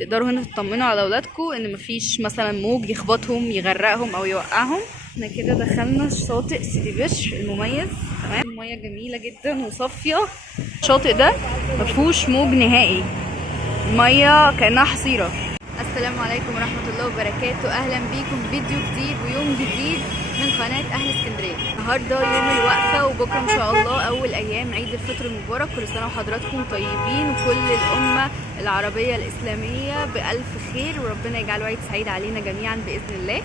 تقدروا هنا تطمنوا على اولادكم ان مفيش مثلا موج يخبطهم يغرقهم او يوقعهم. احنا كده دخلنا شاطئ سيدي بشر المميز. تمام، الميه جميله جدا وصافيه. الشاطئ ده مفيهوش موج نهائي، الميه كانها حصيره. السلام عليكم ورحمه الله وبركاته، اهلا بيكم فيديو جديد ويوم جديد من قناه اهل اسكندريه. النهارده يوم الوقفه وبكره ان شاء الله اول ايام عيد الفطر المبارك. كل سنه وحضراتكم طيبين وكل الامه العربيه الاسلاميه بالف خير، وربنا يجعله عيد سعيد علينا جميعا باذن الله.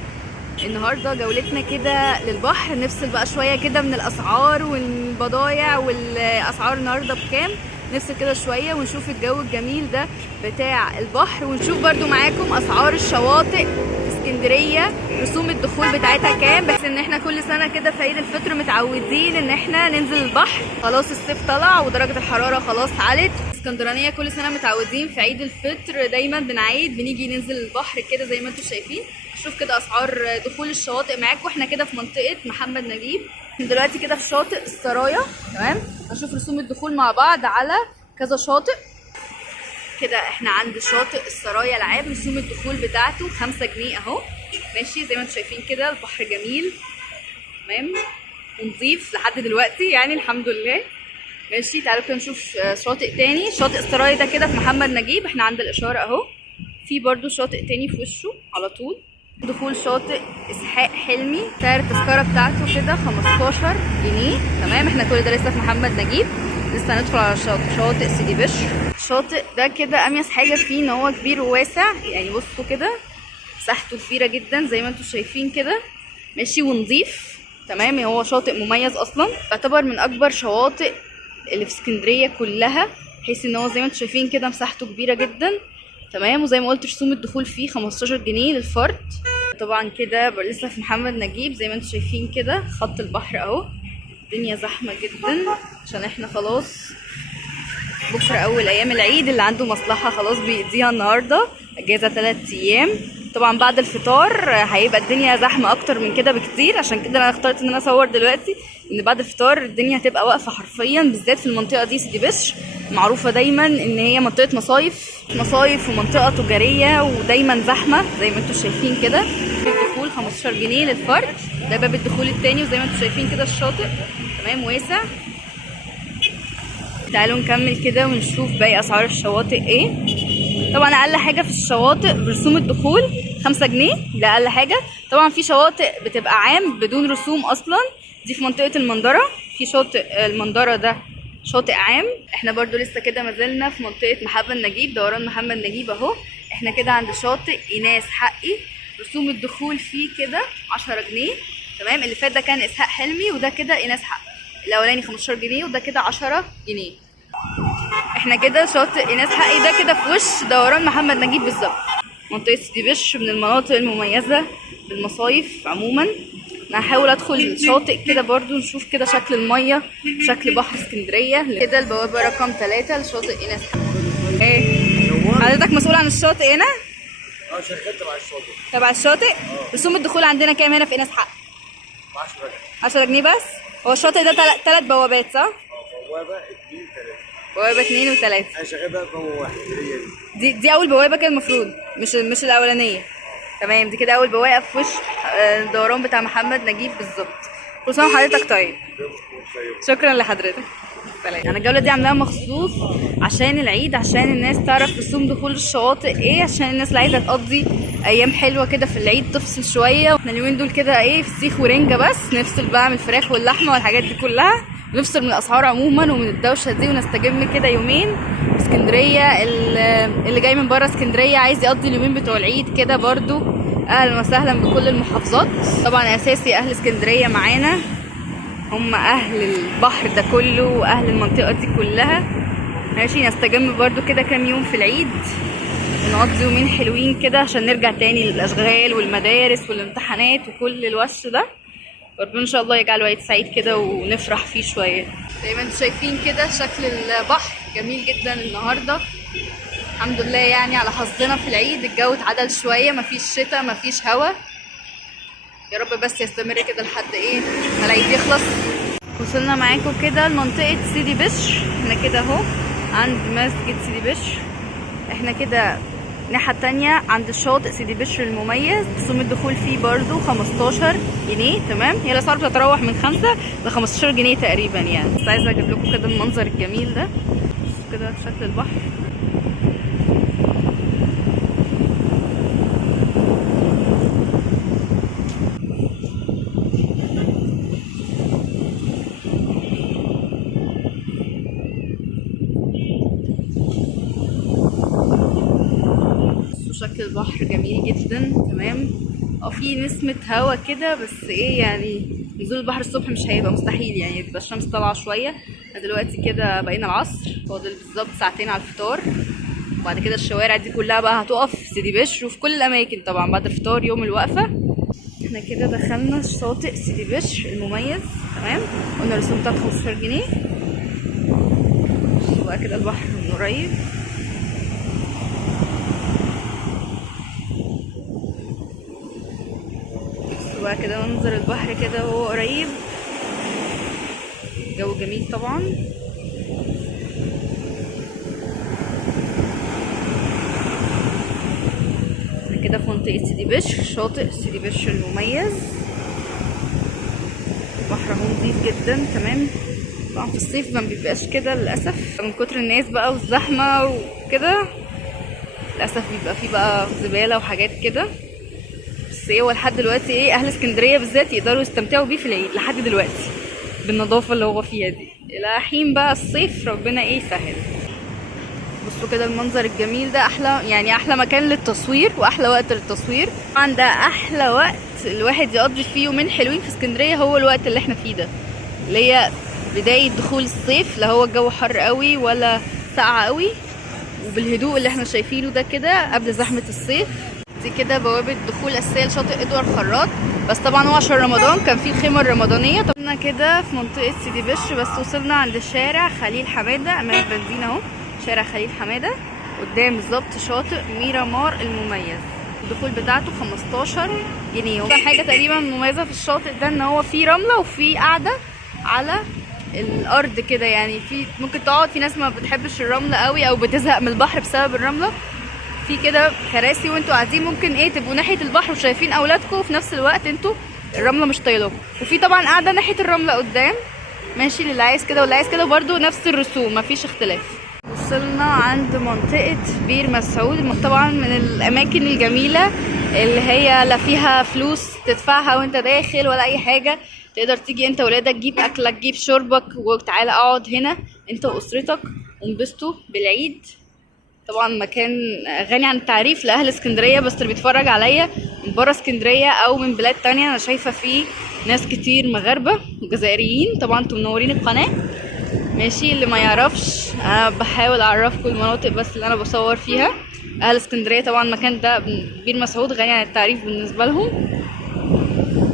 النهارده جولتنا كده للبحر، نفصل بقى شويه كده من الاسعار والبضايع والاسعار النهارده بكام. نفصل كده شويه ونشوف الجو الجميل ده بتاع البحر، ونشوف برده معاكم اسعار الشواطئ في اسكندريه، رسوم الدخول بتاعتها كام. بس ان احنا كل سنه كده في عيد الفطر متعودين ان احنا ننزل البحر. خلاص الصيف طلع ودرجه الحراره خلاص علت. اسكندرانيه كل سنه متعودين في عيد الفطر دايما بنعيد بنيجي ننزل البحر كده زي ما انتم شايفين. نشوف كده اسعار دخول الشواطئ معاكم. احنا كده في منطقه محمد نجيب دلوقتي كده في شاطئ السرايا. تمام، هنشوف رسوم الدخول مع بعض على كذا شاطئ كده. احنا عند شاطئ السرايا العام، رسوم الدخول بتاعته 5 جنيه اهو. ماشي زي ما انتم شايفين كده، البحر جميل تمام ونظيف لحد دلوقتي يعني الحمد لله. ماشي تعالوا كده نشوف شاطئ تاني. شاطئ السرايا ده كده في محمد نجيب، احنا عند الاشاره اهو. في برضو شاطئ تاني في وشه على طول. دخول شاطئ اسحاق حلمي، سعر التذكره بتاعته كده 15 جنيه. تمام، احنا كل ده لسه في محمد نجيب، لسه هندخل على شاطئ سيدي بشر. الشاطئ ده كده اميز حاجه فيه ان هو كبير وواسع، يعني بصوا كده مساحته كبيره جدا زي ما انتم شايفين كده. ماشي ونظيف تمام، هو شاطئ مميز اصلا، يعتبر من اكبر شواطئ اللي في اسكندريه كلها، بحيث ان هو زي ما انتم شايفين كده مساحته كبيره جدا. تمام، وزي ما قلت رسوم الدخول فيه 15 جنيه للفرد. طبعا كده لسه في محمد نجيب زي ما انتم شايفين كده، خط البحر اهو. الدنيا زحمه جدا عشان احنا خلاص بكره اول ايام العيد، اللي عنده مصلحه خلاص بيقضيها النهارده، اجازه 3 ايام. طبعا بعد الفطار هيبقى الدنيا زحمه اكتر من كده بكتير، عشان كده انا اخترت ان انا اصور دلوقتي، ان بعد الفطار الدنيا هتبقى واقفه حرفيا، بالذات في المنطقه دي. سيدي بشر معروفه دايما ان هي منطقه مصايف ومنطقه تجاريه ودايما زحمه زي ما انتم شايفين كده. الدخول 15 جنيه للفرد، ده باب الدخول الثاني، وزي ما انتم شايفين كده الشاطئ تمام واسع. تعالوا نكمل كده ونشوف باقي اسعار الشواطئ ايه. طبعا اقل حاجه في الشواطئ برسوم الدخول 5 جنيه، ده اقل حاجه. طبعا في شواطئ بتبقى عام بدون رسوم اصلا، دي في منطقه المندره. في شاطئ المندره ده شاطئ عام. احنا برضو لسه كده مازلنا في منطقه محمد نجيب، دوران محمد نجيب اهو. احنا كده عند شاطئ ايناس حقي، رسوم الدخول فيه كده 10 جنيه. تمام، اللي فات ده كان اسحاق حلمي، وده كده ايناس حقي. الاولاني 15 جنيه وده كده 10 جنيه. احنا كده شاطئ ايناس حقي ده كده في وش دوران محمد نجيب بالظبط. منطقه سيدي بشر من المناطق المميزه بالمصايف عموما. انا هحاول ادخل شاطئ كده برضو نشوف كده شكل الميه، شكل بحر اسكندريه كده. البوابه رقم 3 لشاطئ ايناس حقي. ايه حضرتك مسؤول عن الشاطئ هنا؟ شغال تبع الشاطئ. تبع الشاطئ. رسوم الدخول عندنا كام هنا في ايناس حقي؟ 10 جنيه. 10 جنيه بس. هو الشاطئ ده 3 بوابات صح؟ بوابه 2 3. بوابه 2 و3. انا شغال بقى بوابه واحد، هي دي اول بوابه كده المفروض، مش الاولانيه. تمام، دي كده اول بوابه في وش الدوران بتاع محمد نجيب بالظبط. كل سنه وحضرتك طيب. شكرا لحضرتك. انا الجوله دي عاملاها مخصوص عشان العيد، عشان الناس تعرف رسوم دخول الشواطئ ايه، عشان الناس اللي عايزه تقضي ايام حلوه كده في العيد تفصل شويه. احنا اليومين دول كده ايه فسيخ ورنجه بس، نفصل بقى من الفراخ واللحمه والحاجات دي كلها، نفصل من الاسعار عموما ومن الدوشه دي، ونستجم كده يومين في اسكندريه. اللي جاي من بره اسكندريه عايز يقضي اليومين بتوع العيد كده برضو، اهلا وسهلا بكل المحافظات. طبعا اساسي اهل اسكندريه معانا، هم اهل البحر ده كله واهل المنطقه دي كلها. ماشي نستجم برضو كده كام يوم في العيد، ونقضي يومين حلوين كده عشان نرجع تاني للاشغال والمدارس والامتحانات وكل الوش ده. ربنا ان شاء الله يجعله عيد سعيد كده ونفرح فيه شويه. زي ما انتم شايفين كده شكل البحر جميل جدا النهارده الحمد لله، يعني على حظنا في العيد الجو اتعدل شويه، مفيش شتاء مفيش هوا. يا رب بس يستمر كده لحد ايه ما العيد يخلص. وصلنا معاكم كده لمنطقه سيدي بشر. احنا كده اهو عند مسجد سيدي بشر. احنا كده الناحية التانية عند الشاطئ سيدي بشر المميز رسوم الدخول فيه برضو 15 جنيه. تمام، هي الاسعار بتتراوح من 5 ل 15 جنيه تقريبا يعني. بس عايزة اجيب لكم كده المنظر الجميل ده. بصوا كده شكل البحر. شكل البحر جميل جدا. تمام، في نسمة هوا كده، بس ايه يعني نزول البحر الصبح مش هيبقى مستحيل يعني، تبقى الشمس طالعة شوية. دلوقتي كده بقينا العصر، فاضل بالظبط ساعتين على الفطار، وبعد كده الشوارع دي كلها بقى هتقف في سيدي بشر وفي كل الاماكن طبعا بعد الفطار يوم الوقفة. احنا كده دخلنا شاطئ سيدي بشر المميز. تمام، قلنا الرسوم بتاعت 15 جنيه. بقى كده البحر من قريب. بقى كده منظر البحر كده وهو قريب، جو جميل طبعا. كده في منطقة سيدي بشر، شاطئ سيدي بشر المميز. البحر اهو نضيف جدا. تمام، طبعا في الصيف ما بيبقاش كده للاسف من كتر الناس بقى والزحمة وكده، للاسف بيبقى فيه بقى زبالة وحاجات كده. بس هو لحد دلوقتي ايه اهل اسكندريه بالذات يقدروا يستمتعوا بيه في العيد لحد دلوقتي بالنظافه اللي هو فيها دي. الى حين بقى الصيف ربنا ايه يسهل. بصوا كده المنظر الجميل ده، احلى يعني احلى مكان للتصوير واحلى وقت للتصوير. طبعا ده احلى وقت الواحد يقضي فيه يومين حلوين في اسكندريه، هو الوقت اللي احنا فيه ده، اللي هي بدايه دخول الصيف، لا هو الجو حر قوي ولا ساقع قوي، وبالهدوء اللي احنا شايفينه ده كده قبل زحمه الصيف. دي كده بوابة دخول أساسية لشاطئ إدوارد خراط، بس طبعا هو عشان رمضان كان فيه الخيمة الرمضانية. طبعا كده في منطقة سيدي بشر، بس وصلنا عند شارع خليل حمادة أمام البنزين اهو، شارع خليل حمادة قدام بالظبط شاطئ ميرامار المميز. الدخول بتاعته 15 جنيه. وكان حاجة تقريبا مميزة في الشاطئ ده ان هو فيه رملة وفيه قاعدة على الأرض كده، يعني في ممكن تقعد، في ناس ما بتحبش الرملة قوي أو بتزهق من البحر بسبب الرملة، في كده كراسي وانتوا قاعدين ممكن ايه تبقوا ناحيه البحر وشايفين اولادكم، وفي نفس الوقت انتوا الرمله مش طايلكم. وفي طبعا قاعده ناحيه الرمله قدام، ماشي للي عايز كده واللي عايز كده، برده نفس الرسوم مفيش اختلاف. وصلنا عند منطقه بير مسعود، طبعا من الاماكن الجميله اللي هي لا فيها فلوس تدفعها وانت داخل ولا اي حاجه، تقدر تيجي انت وولادك تجيب اكلك تجيب شربك وتعالى اقعد هنا انت واسرتك وانبسطوا بالعيد. طبعا مكان غني عن التعريف لاهل اسكندريه، بس اللي بيتفرج عليا من بره اسكندريه او من بلاد تانية انا شايفه فيه ناس كتير مغاربه وجزائريين. طبعا انتم منورين القناه، ماشي. اللي ما يعرفش انا بحاول اعرفكم المناطق بس اللي انا بصور فيها. اهل اسكندريه طبعا المكان ده بير مسعود غني عن التعريف بالنسبه لهم،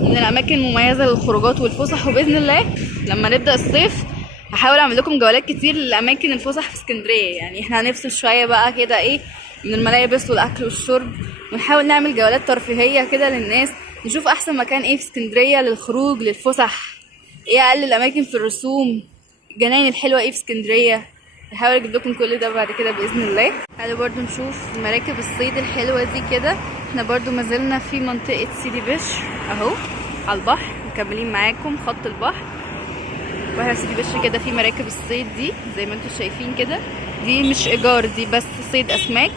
من الاماكن المميزه للخروجات والفسح. وباذن الله لما نبدا الصيف هحاول اعمل لكم جولات كتير للاماكن الفسح في اسكندريه، يعني احنا هنفصل شويه بقى كده ايه من الملابس والاكل والشرب، ونحاول نعمل جولات ترفيهيه كده للناس، نشوف احسن مكان ايه في اسكندريه للخروج للفسح، ايه اقل الاماكن في الرسوم، الجناين الحلوه ايه في اسكندريه. هحاول اجيب لكم كل ده بعد كده باذن الله. تعالوا برضو نشوف مراكب الصيد الحلوه دي كده. احنا برضو ما زلنا في منطقه سيدي بشر اهو على البحر، مكملين معاكم خط البحر. بحر سيدي بشر كده في مراكب الصيد دي زي ما انتم شايفين كده، دي مش ايجار، دي بس صيد اسماك.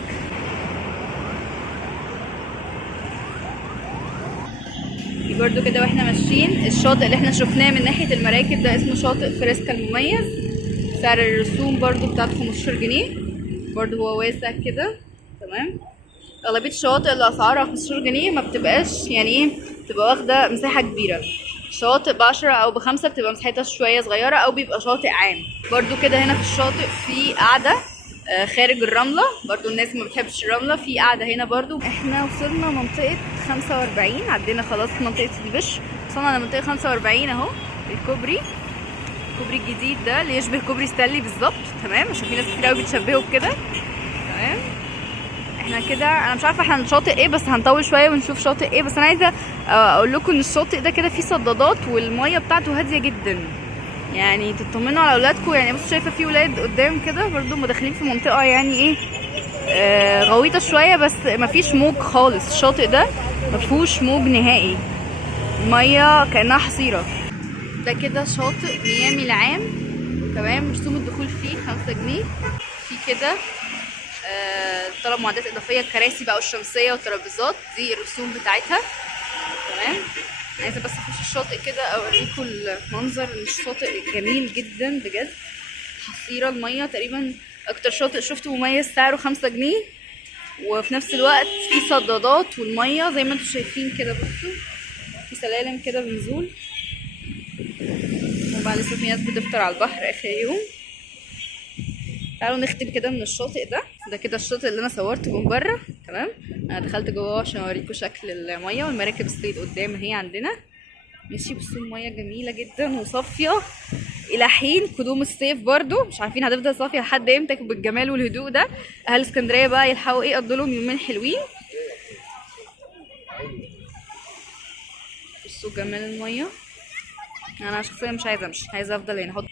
دي برضو كده واحنا ماشيين الشاطئ اللي احنا شفناه من ناحيه المراكب ده اسمه شاطئ فريسكا المميز. سعر الرسوم برضو بتاعته 15 جنيه، برضو هو واسع كده. تمام، اغلبيه الشواطئ اللي اسعارها 15 جنيه ما بتبقاش يعني ايه، بتبقى واخده مساحه كبيره. شواطئ ب10 او ب5 بتبقى مساحتها شويه صغيره، او بيبقى شاطئ عام. برضو كده هنا في الشاطئ في قاعده خارج الرمله، برضو الناس ما بتحبش الرمله، في قاعده هنا برضو. احنا وصلنا منطقه 45، عدينا خلاص منطقه سيدي بشر، وصلنا على منطقه 45 اهو. الكوبري الجديد ده اللي يشبه كوبري ستانلي بالظبط. تمام، عشان في ناس كتير قوي بتشبهه بكده. تمام، احنا كده انا مش عارفه احنا هنشاطئ ايه، بس هنطول شويه ونشوف شاطئ ايه. بس انا عايزه اقول لكم ان الشاطئ ده كده فيه صدادات والميه بتاعته هاديه جدا، يعني تطمنوا على اولادكم. يعني بصوا شايفه في ولاد قدام كده برضو داخلين في منطقه يعني ايه غويطه شويه بس مفيش موج خالص. الشاطئ ده مفيهوش موج نهائي، الميه كانها حصيره. ده كده شاطئ ميامي العام، تمام. رسوم الدخول فيه 5 جنيه. في كده طلب معدات اضافيه، الكراسي بقى والشمسيه والترابيزات، دي الرسوم بتاعتها، تمام. عايزه بس اخش الشاطئ كده اوريكم المنظر. الشاطئ جميل جدا بجد، حصيره الميه تقريبا اكتر شاطئ شفته مميز، سعره 5 جنيه، وفي نفس الوقت في صدادات، والميه زي ما انتم شايفين كده. بصوا في سلالم كده بنزول، وبعد لسه في ناس بتفطر على البحر اخر يوم. تعالوا نختم كده من الشاطئ ده. ده كده الشاطئ اللي انا صورته من بره، تمام. انا دخلت جوه عشان اوريكم شكل الميه، والمراكب الصيد قدام اهي عندنا، ماشي. بصوا الميه جميله جدا وصافيه الى حين قدوم الصيف، برضو مش عارفين هتفضل صافيه لحد امتى بالجمال والهدوء ده. اهل اسكندريه بقى يلحقوا ايه، يقضوا لهم يومين حلوين. بصوا جمال الميه. انا شخصيا مش عايزه امشي، عايزه افضل هنا. احط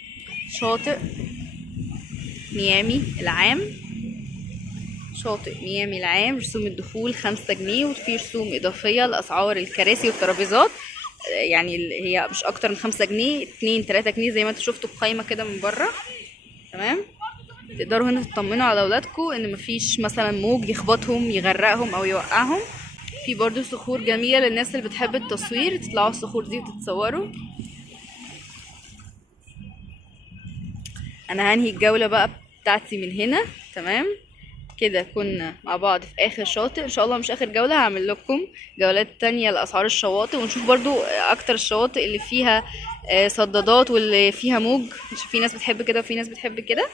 شاطئ ميامي العام، شاطئ ميامي العام. رسوم الدخول 5 جنيه، وفي رسوم اضافيه لاسعار الكراسي والترابيزات، يعني هي مش اكتر من 5 جنيه، 2-3 جنيه زي ما انتوا شفتوا القايمه كده من بره، تمام. تقدروا هنا تطمنوا على اولادكم ان مفيش مثلا موج يخبطهم يغرقهم او يوقعهم. في برضو صخور جميله للناس اللي بتحب التصوير، تطلعوا الصخور دي وتتصوروا. انا هنهي الجوله بقى بتاعتي من هنا، تمام. كده كنا مع بعض في اخر شاطئ. ان شاء الله مش اخر جولة، هعمل لكم جولات تانية لاسعار الشواطئ، ونشوف برضو اكتر الشواطئ اللي فيها صدادات واللي فيها موج. في ناس بتحب كده وفي ناس بتحب كده.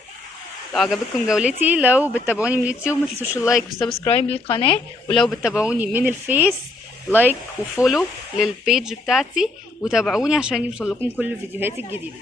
لو عجبتكم جولتي، لو بتتابعوني من اليوتيوب ما تنسوش اللايك والسبسكرايب للقناة، ولو بتتابعوني من الفيس لايك وفولو للبيج بتاعتي، وتابعوني عشان يوصل لكم كل الفيديوهات الجديدة.